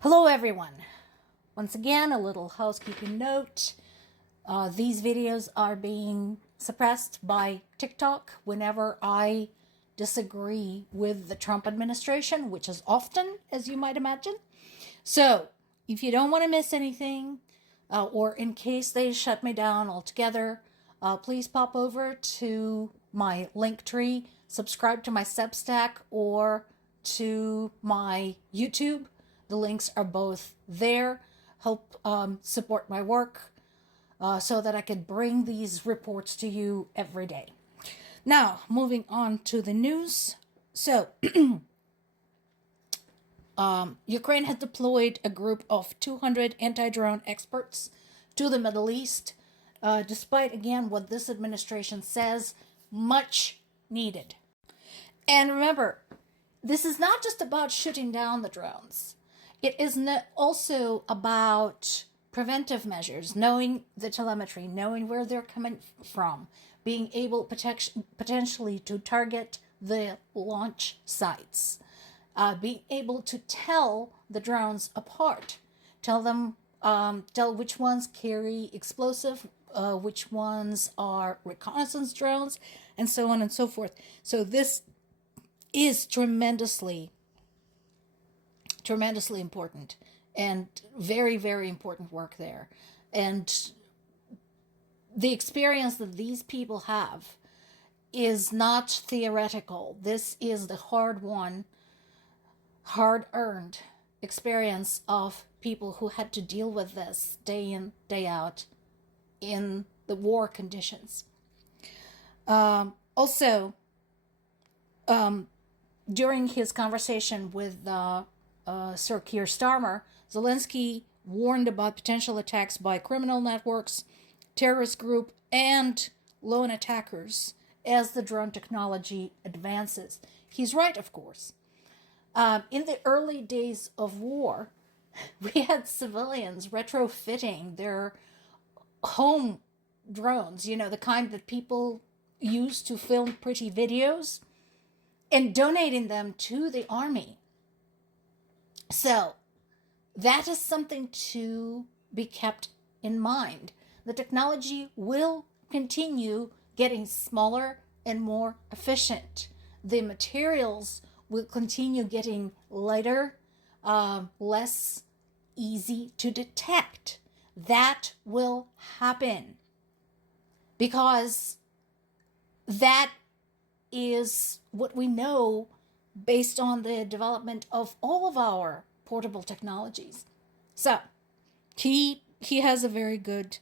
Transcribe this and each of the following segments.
Hello everyone. Once again, a little housekeeping note. These videos are being suppressed by TikTok whenever I disagree with the Trump administration, which is often, as you might imagine. So, if you don't want to miss anything, or in case they shut me down altogether, please pop over to my Linktree, subscribe to my Substack, or to my YouTube. The links are both there. Help support my work so that I could bring these reports to you every day. Now, moving on to the news. So, Ukraine has deployed a group of 200 anti-drone experts to the Middle East, despite, again, what this administration says, much needed. And remember, this is not just about shooting down the drones. It is also about preventive measures, knowing the telemetry, knowing where they're coming from, being able potentially to target the launch sites, being able to tell the drones apart, tell which ones carry explosive, which ones are reconnaissance drones, and so on and so forth. So this is tremendously important and very, very important work there. And the experience that these people have is not theoretical. This is the hard-won, hard-earned experience of people who had to deal with this day in, day out in the war conditions. Also, during his conversation with Sir Keir Starmer, Zelensky warned about potential attacks by criminal networks, terrorist group, and lone attackers as the drone technology advances. He's right, of course. In the early days of war, we had civilians retrofitting their home drones, the kind that people use to film pretty videos, and donating them to the army. So, that is something to be kept in mind. The technology will continue getting smaller and more efficient. The materials will continue getting lighter, less easy to detect. That will happen because that is what we know based on the development of all of our portable technologies. So, he has a very good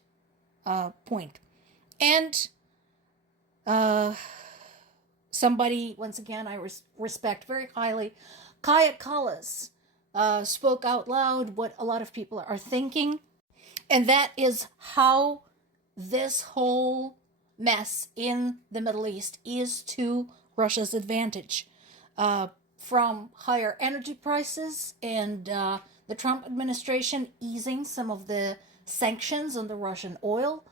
point. And somebody, once again, I respect very highly, Kaya Kallas, spoke out loud what a lot of people are thinking. And that is how this whole mess in the Middle East is to Russia's advantage. From higher energy prices and the Trump administration easing some of the sanctions on the Russian oil,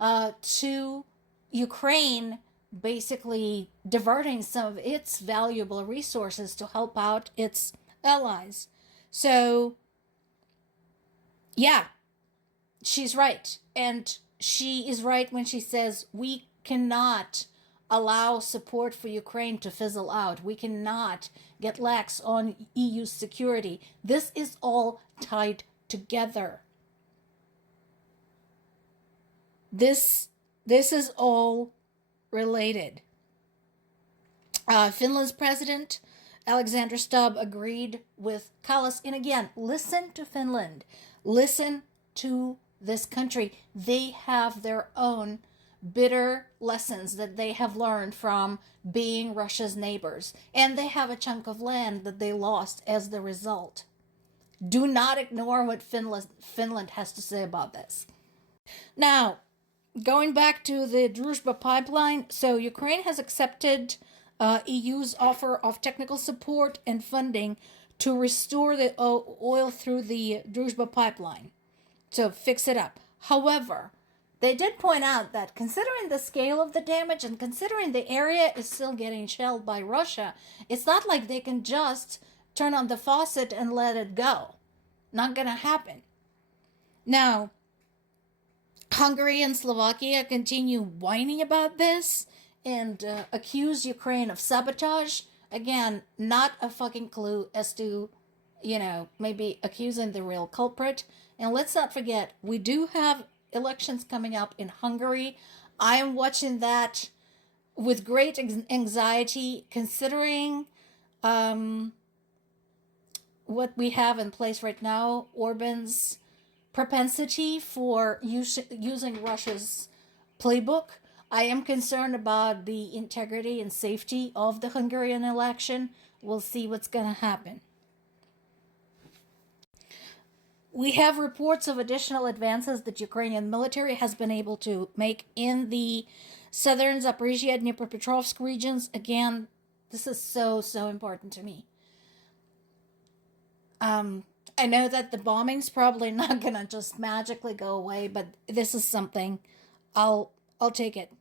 to Ukraine basically diverting some of its valuable resources to help out its allies. So, yeah, she's right. And she is right when she says we cannot allow support for Ukraine to fizzle out. We cannot get lax on EU security. This is all tied together. This is all related. Finland's president, Alexander Stubb, agreed with Kallas. And again, listen to Finland. Listen to this country. They have their own bitter lessons that they have learned from being Russia's neighbors. And they have a chunk of land that they lost as the result. Do not ignore what Finland has to say about this. Now, going back to the Druzhba pipeline, so Ukraine has accepted EU's offer of technical support and funding to restore the oil through the Druzhba pipeline. So fix it up. However, they did point out that considering the scale of the damage and considering the area is still getting shelled by Russia, it's not like they can just turn on the faucet and let it go. Not gonna happen. Now, Hungary and Slovakia continue whining about this and accuse Ukraine of sabotage. Again, not a fucking clue as to, maybe accusing the real culprit. And let's not forget, we do have elections coming up in Hungary. I am watching that with great anxiety, considering what we have in place right now, Orban's propensity for using Russia's playbook. I am concerned about the integrity and safety of the Hungarian election. We'll see what's going to happen. We have reports of additional advances that Ukrainian military has been able to make in the southern Zaporizhia, Dnipropetrovsk regions. Again, this is so important to me. I know that the bombing's probably not gonna just magically go away, but this is something. I'll take it.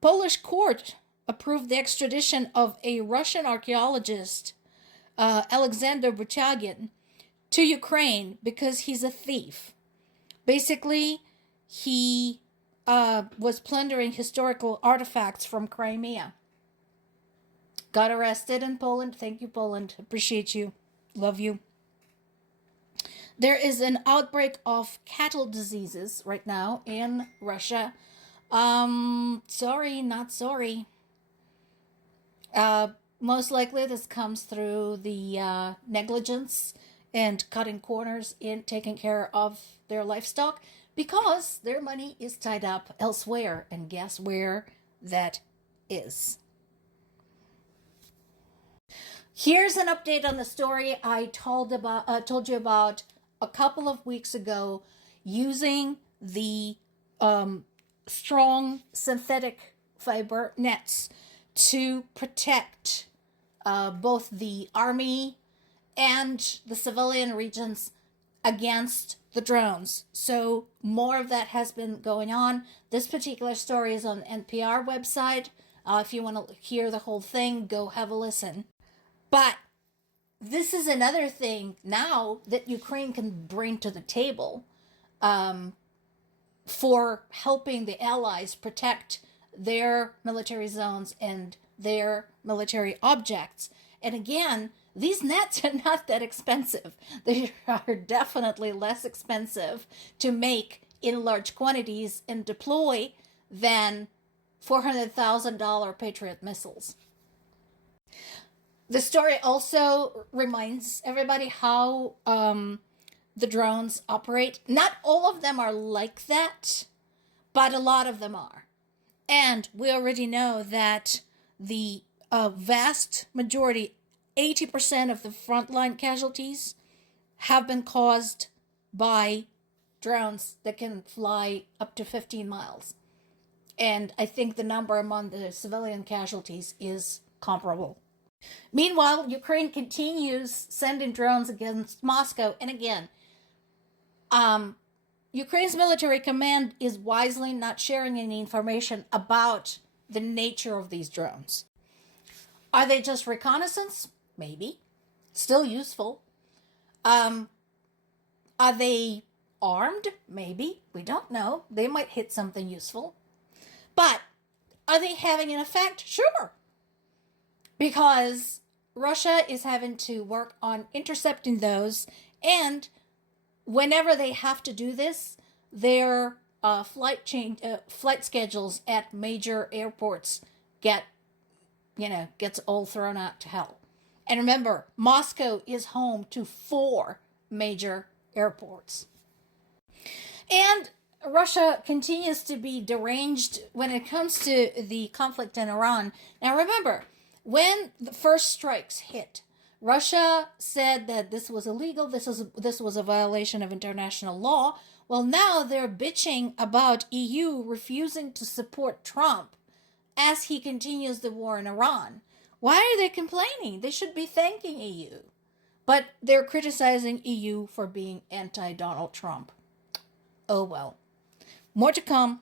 Polish court approved the extradition of a Russian archaeologist, Alexander Butягin, to Ukraine because he's a thief. Basically, he was plundering historical artifacts from Crimea. Got arrested in Poland. Thank you, Poland. Appreciate you. Love you. There is an outbreak of cattle diseases right now in Russia. Sorry, not sorry. Most likely this comes through the negligence and cutting corners in taking care of their livestock because their money is tied up elsewhere. And guess where that is? Here's an update on the story I told you about a couple of weeks ago, using the strong synthetic fiber nets to protect both the army and the civilian regions against the drones. So more of that has been going on. This particular story is on NPR website. If you want to hear the whole thing, go have a listen. But this is another thing now that Ukraine can bring to the table for helping the allies protect their military zones and their military objects. And again, these nets are not that expensive. They are definitely less expensive to make in large quantities and deploy than $400,000 Patriot missiles. The story also reminds everybody how the drones operate. Not all of them are like that, but a lot of them are. And we already know that the vast majority, 80% of the frontline casualties have been caused by drones that can fly up to 15 miles. And I think the number among the civilian casualties is comparable. Meanwhile, Ukraine continues sending drones against Moscow. And again, Ukraine's military command is wisely not sharing any information about the nature of these drones. Are they just reconnaissance? Maybe. Still useful. Are they armed? Maybe. We don't know. They might hit something useful. But are they having an effect? Sure. Because Russia is having to work on intercepting those, and whenever they have to do this, their flight schedules at major airports gets all thrown out to hell. And remember, Moscow is home to 4 major airports. And Russia continues to be deranged when it comes to the conflict in Iran. Now remember, when the first strikes hit, Russia said that this was illegal, this was a violation of international law. Well, now they're bitching about EU refusing to support Trump as he continues the war in Iran. Why are they complaining? They should be thanking EU. But they're criticizing EU for being anti-Donald Trump. Oh well. More to come.